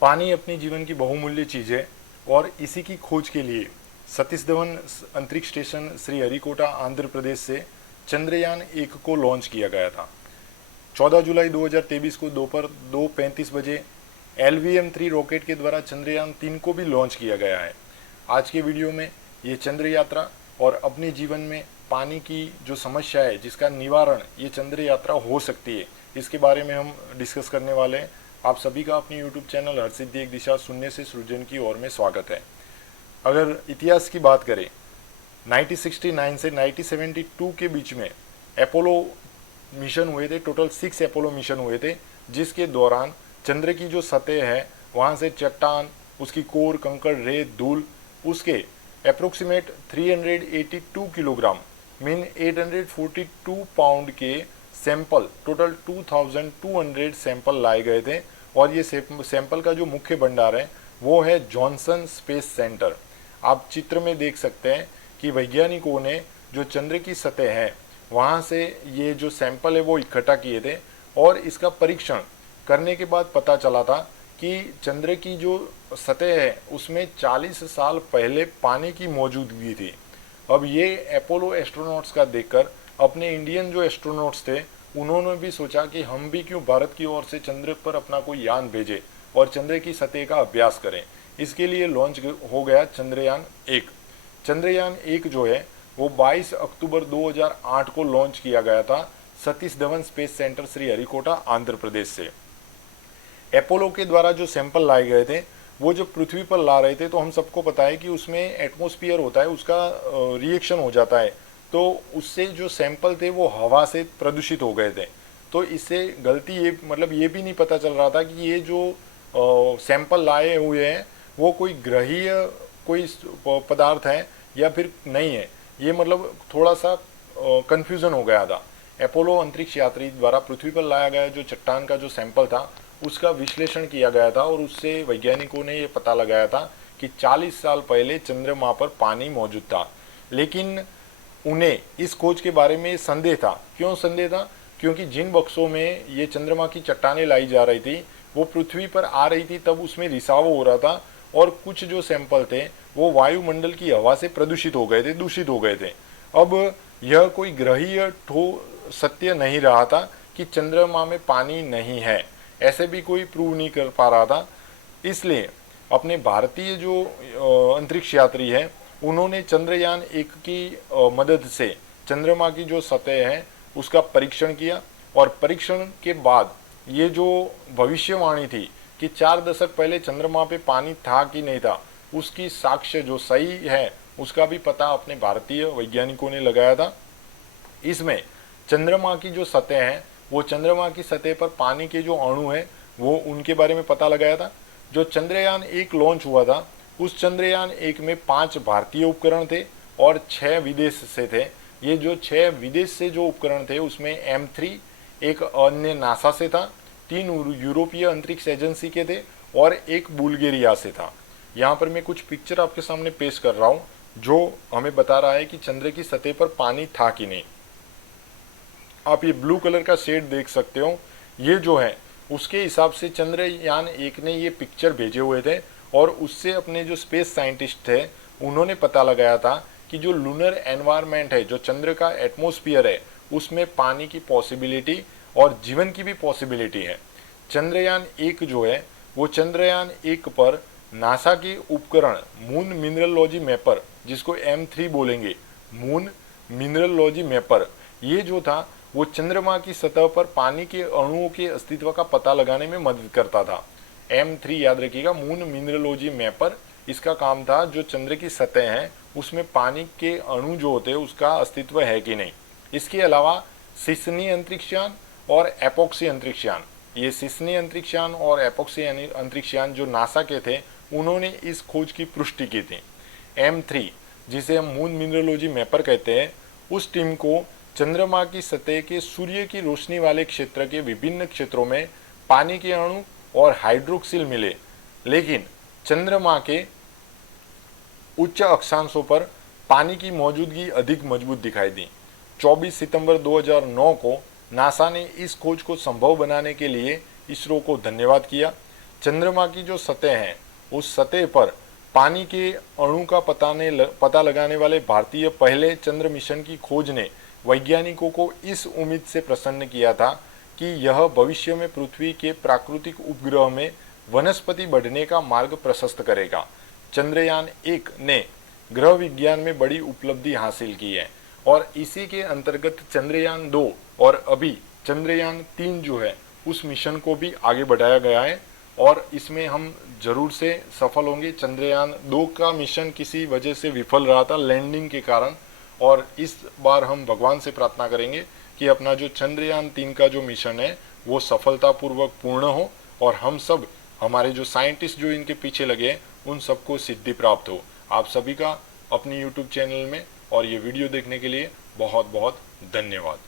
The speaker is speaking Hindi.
पानी अपने जीवन की बहुमूल्य चीज़ है और इसी की खोज के लिए सतीश धवन अंतरिक्ष स्टेशन श्रीहरिकोटा आंध्र प्रदेश से चंद्रयान 1 को लॉन्च किया गया था। 14 जुलाई 2023 को दोपहर 2:35 बजे LVM-3 रॉकेट के द्वारा चंद्रयान 3 को भी लॉन्च किया गया है। आज के वीडियो में ये चंद्र यात्रा और अपने जीवन में पानी की जो समस्या है जिसका निवारण ये चंद्र यात्रा हो सकती है, इसके बारे में हम डिस्कस करने वाले हैं। आप सभी का अपने YouTube चैनल हर सिद्धि एक दिशा शून्य से सृजन की ओर में स्वागत है। अगर इतिहास की बात करें, 1969 से 1972 के बीच में अपोलो मिशन हुए थे। टोटल 6 अपोलो मिशन हुए थे, जिसके दौरान चंद्र की जो सतह है वहाँ से चट्टान, उसकी कोर, कंकड़, रेत, धूल, उसके अप्रोक्सीमेट 382 किलोग्राम मीन 842 पाउंड के सैंपल, टोटल 2200 सैंपल लाए गए थे। और ये सैंपल का जो मुख्य भंडार है वो है जॉनसन स्पेस सेंटर। आप चित्र में देख सकते हैं कि वैज्ञानिकों ने जो चंद्र की सतह है वहाँ से ये जो सैंपल है वो इकट्ठा किए थे और इसका परीक्षण करने के बाद पता चला था कि चंद्र की जो सतह है उसमें 40 साल पहले पानी की मौजूदगी थी। अब ये अपोलो एस्ट्रोनॉट्स का देखकर अपने इंडियन जो एस्ट्रोनॉट्स थे उन्होंने भी सोचा कि हम भी क्यों भारत की ओर से चंद्र पर अपना कोई यान भेजें और चंद्र की सतह का अभ्यास करें। इसके लिए लॉन्च हो गया चंद्रयान 1। चंद्रयान 1 जो है वो 22 अक्टूबर 2008 को लॉन्च किया गया था सतीश धवन स्पेस सेंटर श्रीहरिकोटा आंध्र प्रदेश से। अपोलो के द्वारा जो सैंपल लाए गए थे वो जब पृथ्वी पर ला रहे थे तो हम सबको पता है कि उसमें एटमॉस्फेयर होता है, उसका रिएक्शन हो जाता है, तो उससे जो सैंपल थे वो हवा से प्रदूषित हो गए थे। तो इससे गलती ये मतलब ये भी नहीं पता चल रहा था कि ये जो सैंपल लाए हुए हैं वो कोई ग्रहीय कोई पदार्थ है या फिर नहीं है। ये मतलब थोड़ा सा कंफ्यूजन हो गया था। अपोलो अंतरिक्ष यात्री द्वारा पृथ्वी पर लाया गया जो चट्टान का जो सैंपल था उसका विश्लेषण किया गया था और उससे वैज्ञानिकों ने ये पता लगाया था कि 40 साल पहले चंद्रमा पर पानी मौजूद था। लेकिन उन्हें इस खोज के बारे में संदेह था। क्यों संदेह था? क्योंकि जिन बक्सों में ये चंद्रमा की चट्टानें लाई जा रही थी वो पृथ्वी पर आ रही थी, तब उसमें रिसाव हो रहा था और कुछ जो सैंपल थे वो वायुमंडल की हवा से प्रदूषित हो गए थे, दूषित हो गए थे। अब यह कोई ग्रहीय सत्य नहीं रहा था कि चंद्रमा में पानी नहीं है, ऐसे भी कोई प्रूव नहीं कर पा रहा था। इसलिए अपने भारतीय जो अंतरिक्ष यात्री है उन्होंने चंद्रयान 1 की मदद से चंद्रमा की जो सतह है उसका परीक्षण किया और परीक्षण के बाद ये जो भविष्यवाणी थी कि 4 दशक पहले चंद्रमा पे पानी था कि नहीं था, उसकी साक्ष्य जो सही है उसका भी पता अपने भारतीय वैज्ञानिकों ने लगाया था। इसमें चंद्रमा की जो सतह है वो चंद्रमा की सतह पर पानी के जो अणु है वो उनके बारे में पता लगाया था। जो चंद्रयान 1 लॉन्च हुआ था उस चंद्रयान 1 में 5 भारतीय उपकरण थे और 6 विदेश से थे। ये जो 6 विदेश से जो उपकरण थे उसमें M3 एक अन्य नासा से था, 3 यूरोपीय अंतरिक्ष एजेंसी के थे और 1 बुल्गारिया से था। यहाँ पर मैं कुछ पिक्चर आपके सामने पेश कर रहा हूँ जो हमें बता रहा है कि चंद्र की सतह पर पानी था कि नहीं। आप ये ब्लू कलर का शेड देख सकते हो, ये जो है उसके हिसाब से चंद्रयान 1 ने ये पिक्चर भेजे हुए थे और उससे अपने जो स्पेस साइंटिस्ट थे उन्होंने पता लगाया था कि जो लूनर एनवायरनमेंट है, जो चंद्र का एटमॉस्फेयर है, उसमें पानी की पॉसिबिलिटी और जीवन की भी पॉसिबिलिटी है। चंद्रयान 1 जो है वो चंद्रयान 1 पर नासा के उपकरण मून मिनरलॉजी मैपर, जिसको M3 बोलेंगे, मून मिनरलॉजी मैपर, ये जो था वो चंद्रमा की सतह पर पानी के अणुओं के अस्तित्व का पता लगाने में मदद करता था। M3 याद रखिएगा, मून मिनरलॉजी मैपर, इसका काम था जो चंद्र की सतह है उसमें पानी के अणु जो होते हैं उसका अस्तित्व है कि नहीं। इसके अलावा सिसनी अंतरिक्षयान और एपोक्सी अंतरिक्षयान, ये सिसनी अंतरिक्षयान और एपोक्सी अंतरिक्षयान जो नासा के थे उन्होंने इस खोज की पुष्टि की थी। M3 जिसे हम मून मिनरलॉजी मैपर कहते हैं, उस टीम को चंद्रमा की सतह के सूर्य की रोशनी वाले क्षेत्र के विभिन्न क्षेत्रों में पानी के अणु और हाइड्रोक्सिल मिले, लेकिन चंद्रमा के उच्च अक्षांशों पर पानी की मौजूदगी अधिक मजबूत दिखाई दी। 24 सितंबर 2009 को नासा ने इस खोज को संभव बनाने के लिए इसरो को धन्यवाद किया। चंद्रमा की जो सतह है उस सतह पर पानी के अणु का पता लगाने वाले भारतीय पहले चंद्र मिशन की खोज ने वैज्ञानिकों को इस उम्मीद से प्रसन्न किया था कि यह भविष्य में पृथ्वी के प्राकृतिक उपग्रह में वनस्पति बढ़ने का मार्ग प्रशस्त करेगा। चंद्रयान 1 ने ग्रह विज्ञान में बड़ी उपलब्धि हासिल की है और इसी के अंतर्गत चंद्रयान 2 और अभी चंद्रयान 3 जो है उस मिशन को भी आगे बढ़ाया गया है और इसमें हम जरूर से सफल होंगे। चंद्रयान 2 का मिशन किसी वजह से विफल रहा था लैंडिंग के कारण, और इस बार हम भगवान से प्रार्थना करेंगे कि अपना जो चंद्रयान 3 का जो मिशन है वो सफलतापूर्वक पूर्ण हो और हम सब, हमारे जो साइंटिस्ट जो इनके पीछे लगे हैं, उन सबको सिद्धि प्राप्त हो। आप सभी का अपनी YouTube चैनल में और ये वीडियो देखने के लिए बहुत बहुत धन्यवाद।